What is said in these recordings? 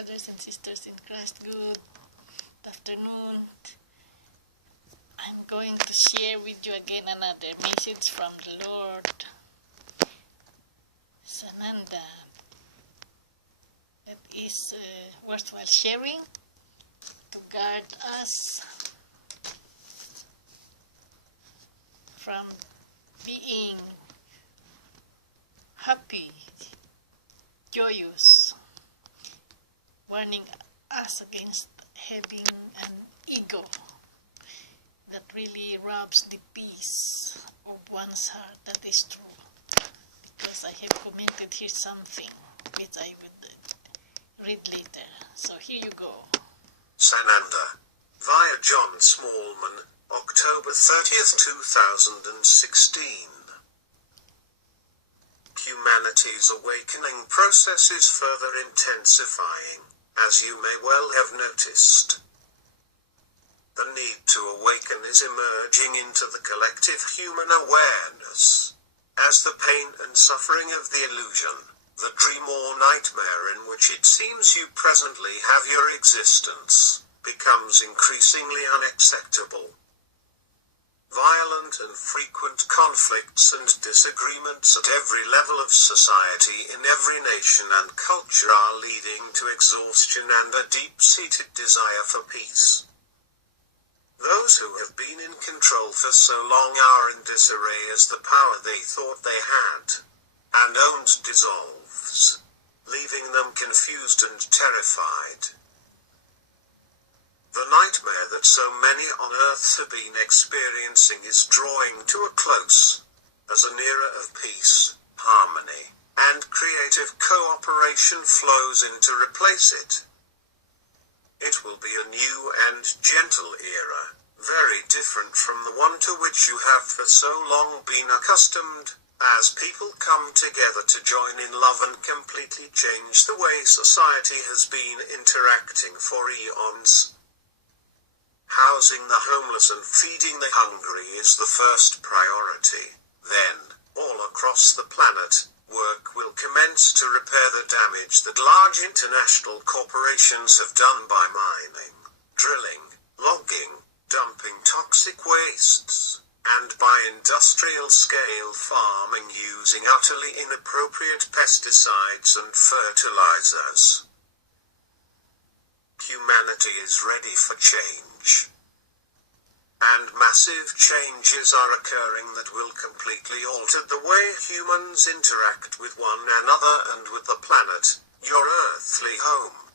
brothers and sisters in Christ. Good afternoon. I'm going to share with you again another message from the Lord. SANANDA. That is worthwhile sharing to guard us from being happy, joyous, warning us against having an ego that really robs the peace of one's heart. That is true, because I have commented here something which I would read later. So here you go. SANANDA, via John Smallman, October 30th, 2016. Humanity's awakening process is further intensifying, as you may well have noticed. The need to awaken is emerging into the collective human awareness, as the pain and suffering of the illusion, the dream or nightmare in which it seems you presently have your existence, becomes increasingly unacceptable. Violent and frequent conflicts and disagreements at every level of society in every nation and culture are leading to exhaustion and a deep-seated desire for peace. Those who have been in control for so long are in disarray as the power they thought they had and owned dissolves, leaving them confused and terrified. The nightmare that so many on earth have been experiencing is drawing to a close, as an era of peace, harmony, and creative cooperation flows in to replace it. It will be a new and gentle era, very different from the one to which you have for so long been accustomed, as people come together to join in love and completely change the way society has been interacting for eons. Housing the homeless and feeding the hungry is the first priority. Then, all across the planet, work will commence to repair the damage that large international corporations have done by mining, drilling, logging, dumping toxic wastes, and by industrial-scale farming using utterly inappropriate pesticides and fertilizers. Humanity is ready for change. And massive changes are occurring that will completely alter the way humans interact with one another and with the planet, your earthly home.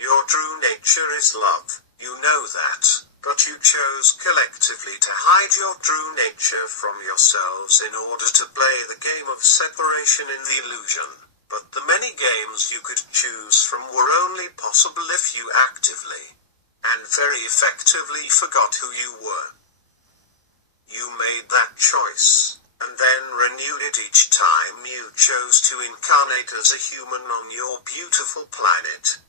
Your true nature is love, you know that, but you chose collectively to hide your true nature from yourselves in order to play the game of separation in the illusion. But the many games you could choose from were only possible if you actively and very effectively forgot who you were. You made that choice, and then renewed it each time you chose to incarnate as a human on your beautiful planet.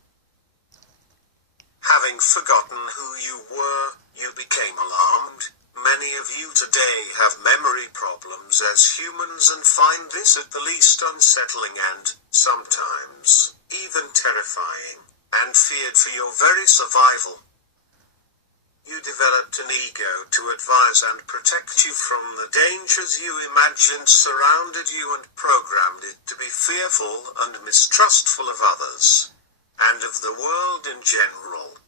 Having forgotten who you were, you became alarmed. Many of you today have memory problems as humans and find this at the least unsettling and, sometimes, even terrifying, and feared for your very survival. You developed an ego to advise and protect you from the dangers you imagined surrounded you and programmed it to be fearful and mistrustful of others, and of the world in general.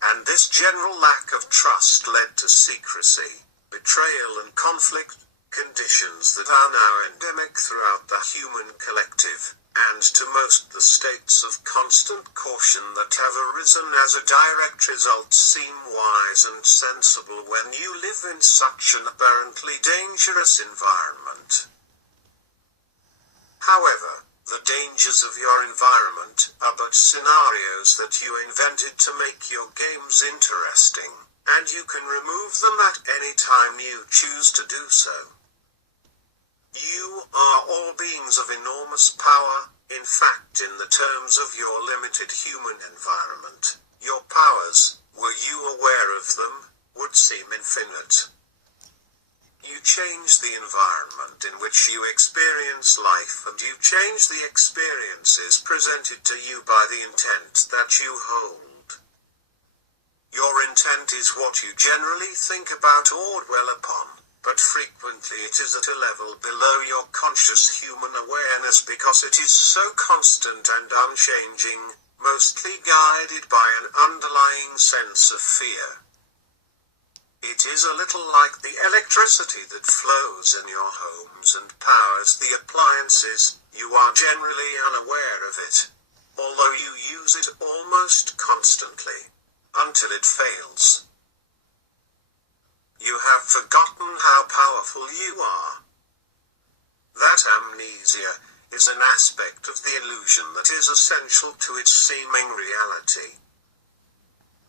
And this general lack of trust led to secrecy, betrayal and conflict, conditions that are now endemic throughout the human collective, and to most the states of constant caution that have arisen as a direct result seem wise and sensible when you live in such an apparently dangerous environment. However, the dangers of your environment are but scenarios that you invented to make your games interesting, and you can remove them at any time you choose to do so. You are all beings of enormous power. In fact, in the terms of your limited human environment, your powers, were you aware of them, would seem infinite. You change the environment in which you experience life, and you change the experiences presented to you by the intent that you hold. Your intent is what you generally think about or dwell upon, but frequently it is at a level below your conscious human awareness because it is so constant and unchanging, mostly guided by an underlying sense of fear. It is a little like the electricity that flows in your homes and powers the appliances. You are generally unaware of it, although you use it almost constantly, until it fails. You have forgotten how powerful you are. That amnesia is an aspect of the illusion that is essential to its seeming reality.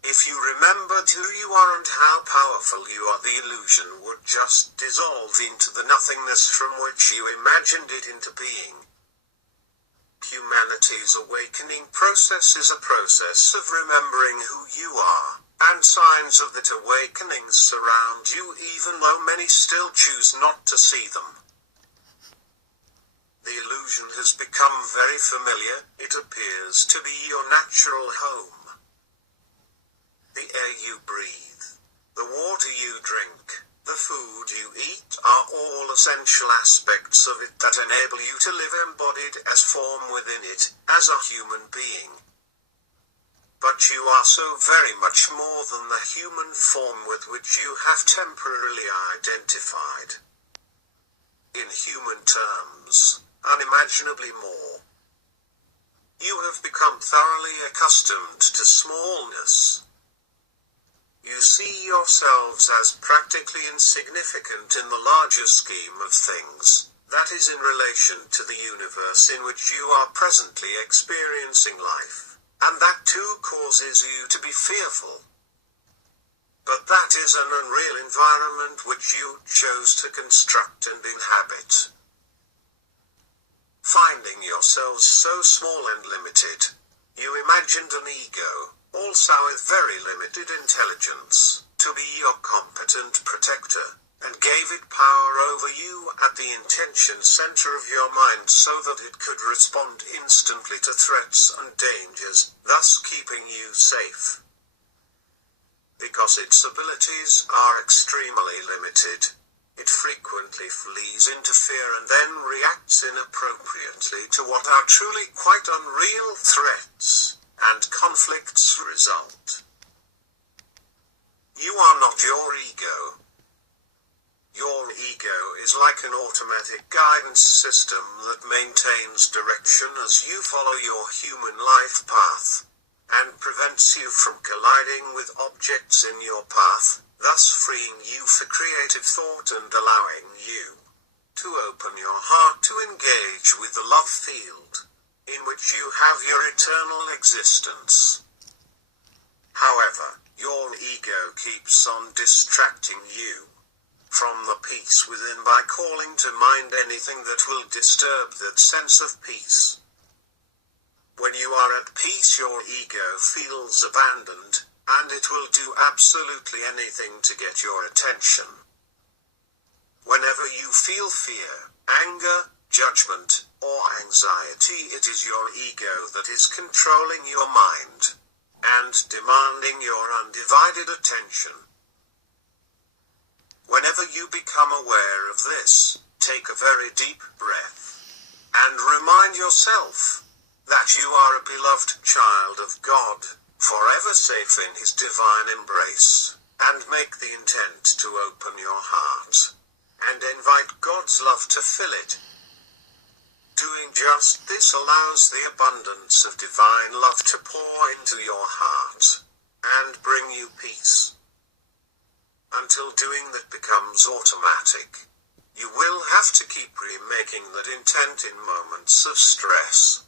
If you remembered who you are and how powerful you are, the illusion would just dissolve into the nothingness from which you imagined it into being. Humanity's awakening process is a process of remembering who you are, and signs of that awakening surround you even though many still choose not to see them. The illusion has become very familiar. It appears to be your natural home. The air you breathe, the water you drink, the food you eat are all essential aspects of it that enable you to live embodied as form within it, as a human being. But you are so very much more than the human form with which you have temporarily identified. In human terms, unimaginably more. You have become thoroughly accustomed to smallness. You see yourselves as practically insignificant in the larger scheme of things, that is in relation to the universe in which you are presently experiencing life, and that too causes you to be fearful. But that is an unreal environment which you chose to construct and inhabit. Finding yourselves so small and limited, you imagined an ego, also with very limited intelligence, to be your competent protector, and gave it power over you at the intention center of your mind so that it could respond instantly to threats and dangers, thus keeping you safe. Because its abilities are extremely limited, it frequently flees into fear and then reacts inappropriately to what are truly quite unreal threats and conflicts result. You are not your ego. Your ego is like an automatic guidance system that maintains direction as you follow your human life path, and prevents you from colliding with objects in your path, thus freeing you for creative thought and allowing you to open your heart to engage with the love field in which you have your eternal existence. However, your ego keeps on distracting you from the peace within by calling to mind anything that will disturb that sense of peace. When you are at peace, your ego feels abandoned, and it will do absolutely anything to get your attention. Whenever you feel fear, anger, judgment, or anxiety, it is your ego that is controlling your mind and demanding your undivided attention. Whenever you become aware of this, take a very deep breath and remind yourself that you are a beloved child of God, forever safe in His divine embrace, and make the intent to open your heart and invite God's love to fill it. Doing just this allows the abundance of divine love to pour into your heart and bring you peace. Until doing that becomes automatic, you will have to keep remaking that intent in moments of stress,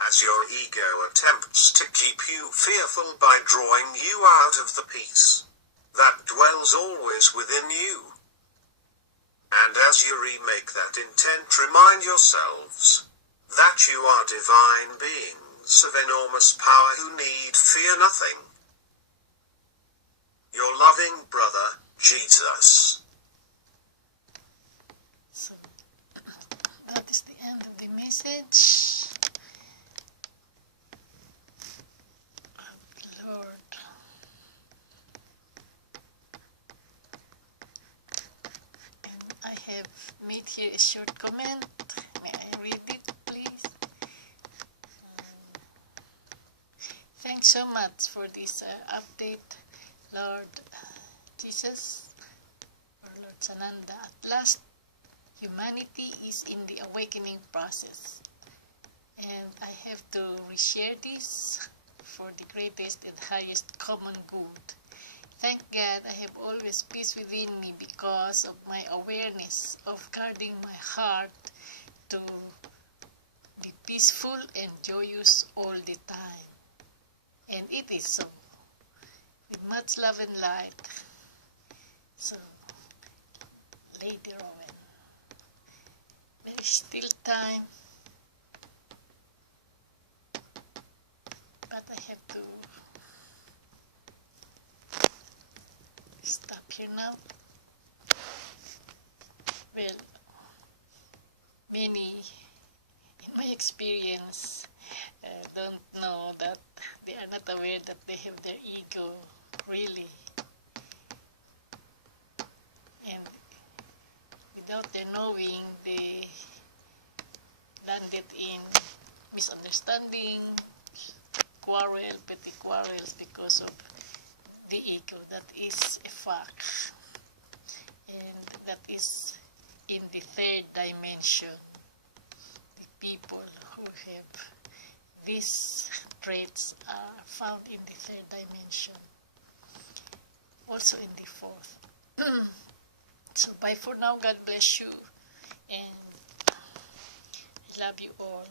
as your ego attempts to keep you fearful by drawing you out of the peace that dwells always within you. And as you remake that intent, remind yourselves that you are divine beings of enormous power who need fear nothing. Your loving brother, Jesus. message. Oh, Lord. And I have made here a short comment. May I read it, please? Thanks so much for this update, Lord Jesus, or Lord Sananda. At last, humanity is in the awakening process. And I have to reshare this for the greatest and highest common good. Thank God I have always peace within me because of my awareness of guarding my heart to be peaceful and joyous all the time. And it is so, with much love and light. So, Lady Rowan, there is still time, but I have to stop here now. Well, many, in my experience, don't know that they are not aware that they have their ego, really. And without their knowing, they landed in misunderstanding, petty quarrels because of the ego. That is a fact. And that is in the third dimension. The people who have these traits are found in the third dimension, also in the fourth. So bye for now. God bless you, and I love you all.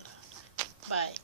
Bye.